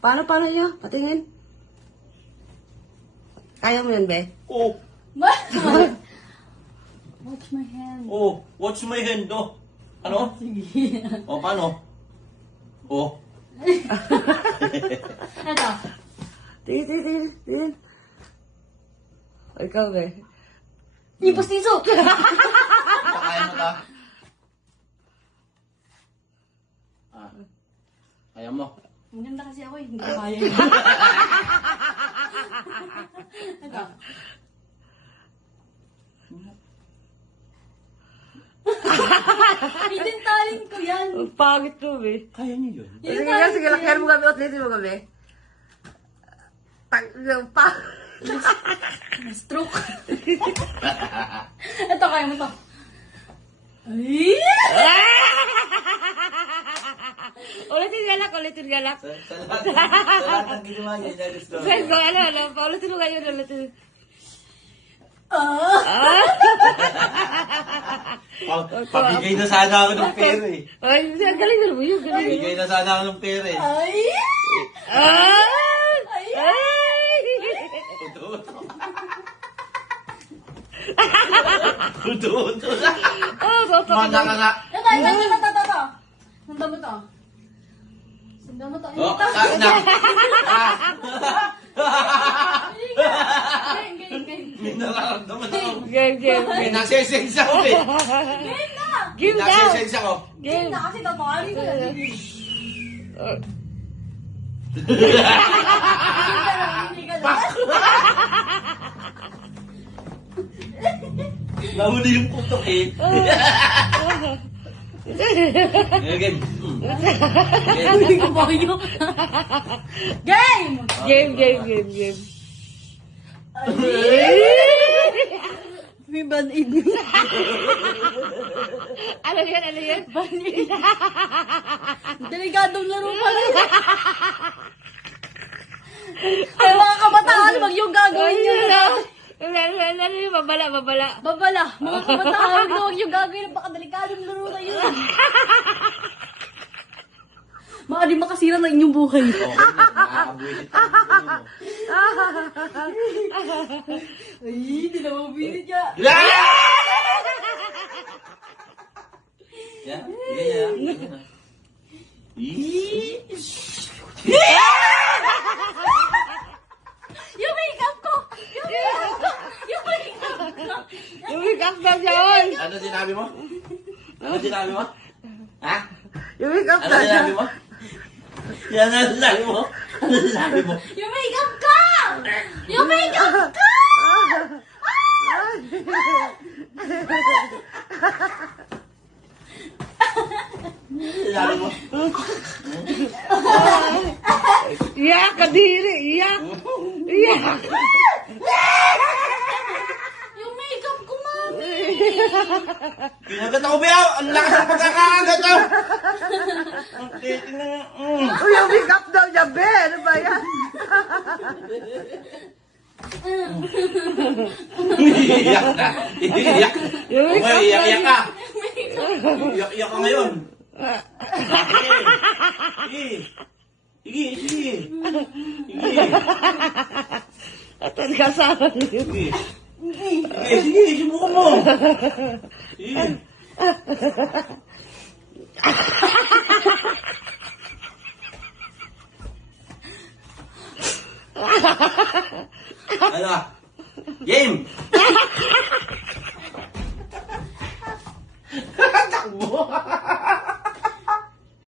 Paano niya? Patingin. Kaya mo yan, be? Oh, Watch my hand. oh, watch my hand, oh. Ano? Sige. Oh, paano? Oh. Ito. Tingin. O, ikaw, be? Yung pastiso. Kaya mo ta? Ah. Kaya mo. Maganda kasi ako eh. Hindi ko kaya. Ito. Itintalin ko yan. Ang pangit to, be. Kaya niyo yun. Sige, lakyan mo kami. Ulitin mo kami. Stroke. Ito, kaya mo to. Ay! Ulitin galak. Sa lahat ng ginawa niya, gusto. Go, paulitin mo kayo, ulitin. Pabigay na sana ako ng pera eh. Ay, galing mo yun, galing. Pabigay na sana ako ng pera eh. Ay! Uto-uto lang. Oh, Manda ka nga. Ito. Sundan mo to. Sundan mo to. Oh, na. Game. May nararamdaman ako. Game. May nagsisense ako eh. Game na! Game May daw. nagsisense ako. Game na kasi tatawarin ko na. Hindi ka na. Nahuli yung putok eh. Game. Hindi ko boyo. Game! Game. May band-aid. Ano yan? Band-aid. Deligadong laro pala. Ang mga kabataan, wag yung gagawin nyo na. Ano yun? Babala. Babala, mga kabataan, wag yung gagawin. Baka delikadong laro na yun. Maaari makasira ng inyong buhay. Nakakabuisit ka. Ay, hindi na mabilit niya. Yan. Yan. Yung makeup ko! Yung makeup ko! Yung make-up daw yun. Ano sinabi mo? Ano sinabi mo? Ha? Yung make-up Ano daw sinabi yun. mo? Yan ano sinabi mo? Ano sinabi mo? Yung makeup ko! Yung makeup ko! Sinabi mo? Iyak, kadiri. Iyak. Yung makeup ko, mami! Kinagat ako ba? Ang lakas ng pagkakagat ako! Ang titing na nga. Uy, yung make-up daw niya, be. Ano ba yan? Iiyak na. Iiyak. Yung Okay, make-up iyak ka. Iyak ka ngayon. Sige. Sige. At ang kasama niyo. Sige, subukan mo. Sige. Ano? Game!